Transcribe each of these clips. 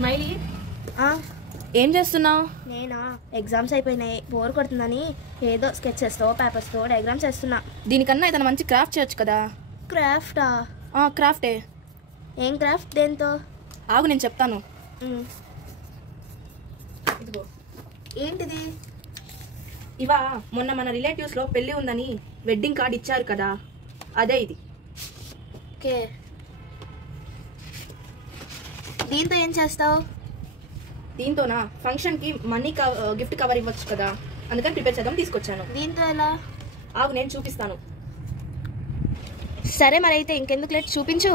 Smiley ఏం చేస్తున్నావు? నేనా ఎగ్జామ్స్ అయిపోయినాయి, బోర్ కొడుతుందని ఏదో స్కెచెస్తో పేపర్స్తో డయాగ్రామ్స్ చేస్తున్నా. దీనికన్నా ఇతను మంచి క్రాఫ్ట్ చేయొచ్చు కదా. క్రాఫ్టా? క్రాఫ్టే. ఏం క్రాఫ్ట్? దేంతో? ఆగు నేను చెప్తాను. ఇదిగో. ఏంటిది? ఇవా మొన్న మన రిలేటివ్స్లో పెళ్ళి ఉందని వెడ్డింగ్ కార్డ్ ఇచ్చారు కదా, అదే ఇది. ఓకే, దీంతో ఏం చేస్తావు? దీంతోనా ఫంక్షన్కి మనీ గిఫ్ట్ కవర్ ఇవ్వచ్చు కదా, అందుకని ప్రిపేర్ చేద్దాం తీసుకొచ్చాను. దీంతో ఎలా? ఆగు నేను చూపిస్తాను. సరే మరి అయితే ఇంకెందుకు లేట్, చూపించు.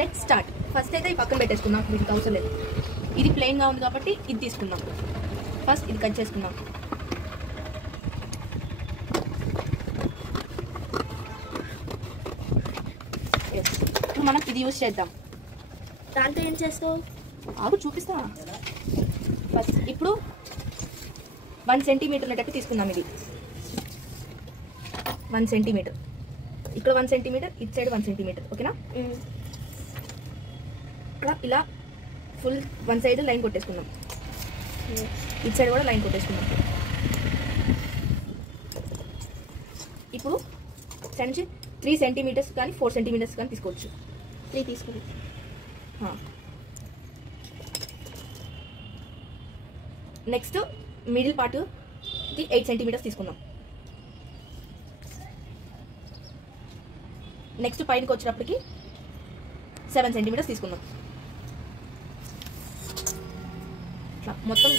Let start. ఫస్ట్ అయితే ఈ పక్కన పెట్టేసుకుందాం, దీనికి అవసరం లేదు. ఇది ప్లెయిన్గా ఉంది కాబట్టి ఇది తీసుకుందాం. ఫస్ట్ ఇది కట్ చేసుకుందాం. ఇప్పుడు మనం ఇది యూజ్ చేద్దాం. దాంతో ఏం చేస్తావు? ఆగు చూపిస్తా. ఫస్ట్ ఇప్పుడు 1 సెంటీమీటర్ ఉండేటట్టు తీసుకుందాం. ఇది 1 సెంటీమీటర్, ఇక్కడ 1 సెంటీమీటర్, ఇటు సైడ్ 1 సెంటీమీటర్. ఓకేనా? ఇక్కడ ఇలా ఫుల్ 1 సైడ్ లైన్ కొట్టేసుకుందాం, ఇటు సైడ్ కూడా లైన్ కొట్టేసుకుందాం. ఇప్పుడు సైడ్ నుంచి 3 సెంటీమీటర్స్ కానీ 4 సెంటీమీటర్స్ కానీ తీసుకోవచ్చు. 3 తీసుకుని నెక్స్ట్ మిడిల్ పార్ట్ 8 సెంటీమీటర్స్ తీసుకుందాం. నెక్స్ట్ పైనకి వచ్చేటప్పటికి 7 సెంటీమీటర్స్ తీసుకుందాం. ఇట్లా మొత్తం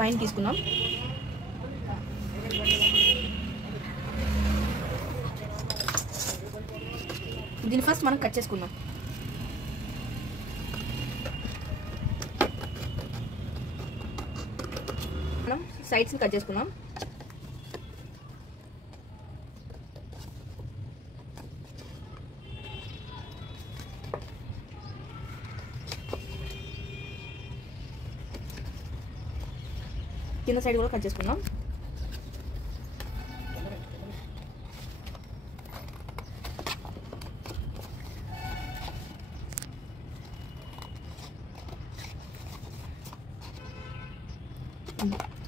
లైన్ తీసుకుందాం. దీన్ని ఫస్ట్ మనం కట్ చేసుకుందాం. మనం సైడ్స్ని కట్ చేసుకుందాం. కింద సైడ్ కూడా కట్ చేసుకుందాం.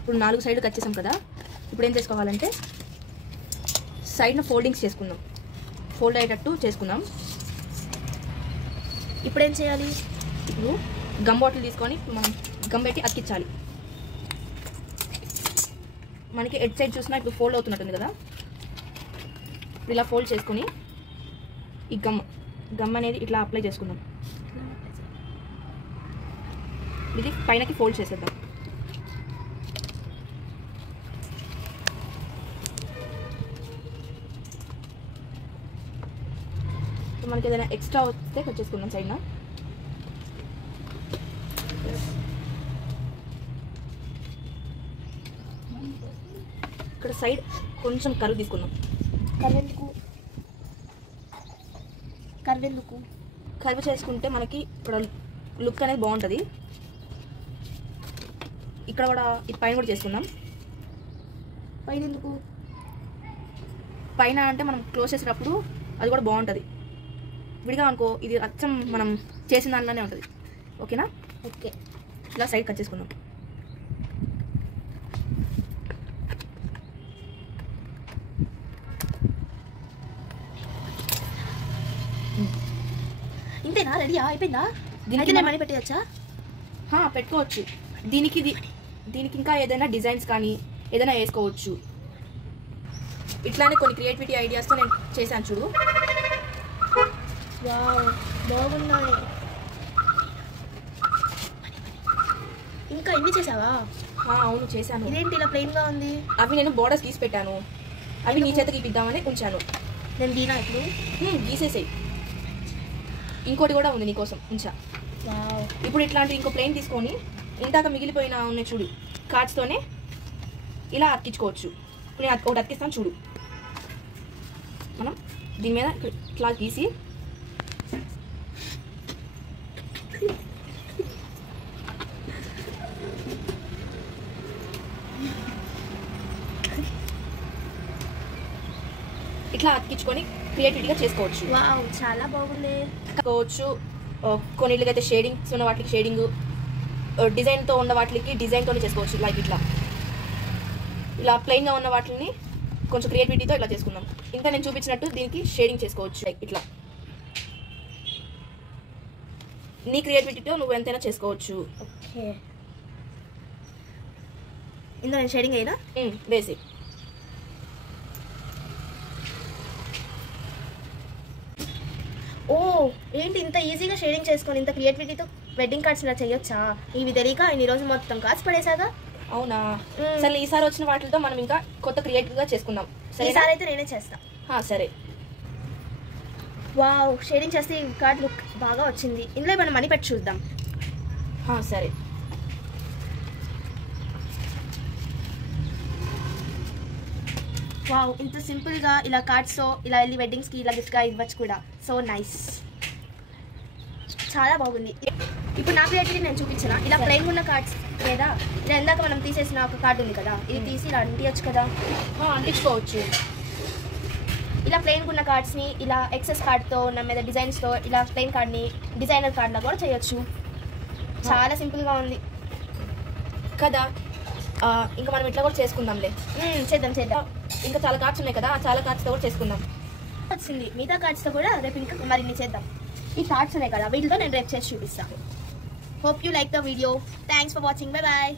ఇప్పుడు 4 సైడ్లు కట్ చేసాం కదా, ఇప్పుడు ఏం చేసుకోవాలంటే సైడ్న ఫోల్డింగ్స్ చేసుకుందాం. ఫోల్డ్ అయ్యేటట్టు చేసుకుందాం. ఇప్పుడు ఏం చేయాలి? ఇప్పుడు గమ్ బాటిల్ తీసుకొని ఇప్పుడు మనం గమ్ పెట్టి అతికించాలి. మనకి ఎడ్ సైడ్ చూసినా ఇప్పుడు ఫోల్డ్ అవుతున్నట్టుంది కదా, ఇప్పుడు ఇలా ఫోల్డ్ చేసుకొని ఈ గమ్ అనేది ఇట్లా అప్లై చేసుకుందాం. ఇది పైనకి ఫోల్డ్ చేసేద్దాం. మనకి ఏదైనా ఎక్స్ట్రా వస్తే కట్ చేసుకుందాం సైడ్న. ఇక్కడ సైడ్ కొంచెం కరువు తీసుకుందాం. కరువు చేసుకుంటే మనకి ఇప్పుడు లుక్ అనేది బాగుంటుంది. ఇక్కడ కూడా ఇది పైన కూడా చేసుకుందాం. పైన ఎందుకు? పైన అంటే మనం క్లోజ్ చేసేటప్పుడు అది కూడా బాగుంటుంది. విడిగా అనుకో ఇది అచ్చం మనం చేసిన దానిలోనే ఉంటుంది. ఓకేనా? ఓకే, ఇలా సైడ్ కట్ చేసుకుందాం. ఇంతేనా? రెడీ అయిపోయిందా? దీనికి నేను మనీ పెట్టేయచ్చా? పెట్టుకోవచ్చు. దీనికి ఇంకా ఏదైనా డిజైన్స్ కానీ ఏదైనా వేసుకోవచ్చు. ఇట్లానే కొన్ని క్రియేటివిటీ ఐడియాస్తో నేను చేశాను చూడు. వావ్, బాగున్నాయి. ఇంకా ఇన్ని చేసావా? అవును చేశాను. ఇదేంటి ఇలా ప్లెయిన్గా ఉంది? అవి నేను బోర్డర్స్ గీసి పెట్టాను. అవి నీ చేత గీపిద్దామని ఉంచాను. నేను గీనా ఇప్పుడు? గీసేసేయి. ఇంకోటి కూడా ఉంది నీకోసం ఉంచా. ఇప్పుడు ఇట్లాంటి ఇంకో ప్లెయిన్ తీసుకొని ఇందాక మిగిలిపోయిన ఉన్నాయి చూడు కార్డ్స్తోనే ఇలా అతికించుకోవచ్చు. నేను ఒకటి అతికిస్తాను చూడు. మనం దీని మీద ఇట్లా గీసి ఇట్లా అతికించుకొని క్రియేటివిటీగా చేసుకోవచ్చు. వావ్, చాలా బాగుంది. చేసుకోవచ్చు. కొన్నిళ్ళకైతే షేడింగ్స్ ఉన్న వాటికి షేడింగ్, డిజైన్తో ఉన్న వాటికి డిజైన్తోనే చేసుకోవచ్చు. లైక్ ఇలా ప్లెయిన్గా ఉన్న వాటిని కొంచెం క్రియేటివిటీతో ఇలా చేసుకుందాం. ఇంకా నేను చూపించినట్టు దీనికి షేడింగ్ చేసుకోవచ్చు. లైక్ ఇట్లా నీ క్రియేటివిటీతో నువ్వు ఎంతైనా చేసుకోవచ్చు. ఓకే, ఇందులో నేను షేడింగ్ అయినా బేసిక్. ఓ ఏంటి ఇంత ఈజీగా షేడింగ్ చేసుకొని ఇంత క్రియేటివిటీతో వెడ్డింగ్ కార్డ్స్ ఇలా చేయొచ్చా? ఇవి తెలియక ఇన్ని రోజు మొత్తం కార్డ్స్ పడేసాగా. అవునా, సరే ఈసారి వచ్చిన వాటితో మనం ఇంకా కొత్త క్రియేటివ్గా చేసుకుందాం. ఈసారి అయితే నేనే చేస్తా. సరే. వావ్, షేడింగ్ చేస్తే ఈ కార్డ్ లుక్ బాగా వచ్చింది. ఇందులో మనం మనీ పెట్టి చూద్దాం. సరే. వావ్, ఇంత సింపుల్గా ఇలా కార్డ్స్తో ఇలా వెళ్ళి వెడ్డింగ్స్కి ఇలా గిఫ్ట్గా ఇవ్వచ్చు కూడా. సో నైస్, చాలా బాగుంది. ఇప్పుడు నా క్రియేటివిటీ నేను చూపించిన ఇలా ప్లెయిన్ ఉన్న కార్డ్స్ లేదా ఇలా ఇందాక మనం తీసేసిన ఒక కార్డు ఉంది కదా, ఇది తీసి ఇలా అంటించచ్చు కదా. అంటించుకోవచ్చు. ఇలా ప్లెయిన్ ఉన్న కార్డ్స్ని ఇలా ఎక్సెస్ కార్డ్తో ఉన్న మీద డిజైన్స్తో ఇలా ప్లెయిన్ కార్డ్ని డిజైనర్ కార్డ్లా కూడా చేయొచ్చు. చాలా సింపుల్గా ఉంది కదా. ఇంకా మనం ఇట్లా కూడా చేసుకుందాంలే. చేద్దాం. ఇంకా చాలా కార్డ్స్ ఉన్నాయి కదా, ఆ చాలా కార్డ్స్తో కూడా చేసుకుందాం. వచ్చింది మిగతా కార్డ్స్తో కూడా రేపు ఇంకా మరిన్ని చేద్దాం. ఈ కార్డ్స్ ఉన్నాయి కదా, వీటితో నేను రేపు చేసి చూపిస్తాను. Hope you like the video. Thanks for watching. Bye bye.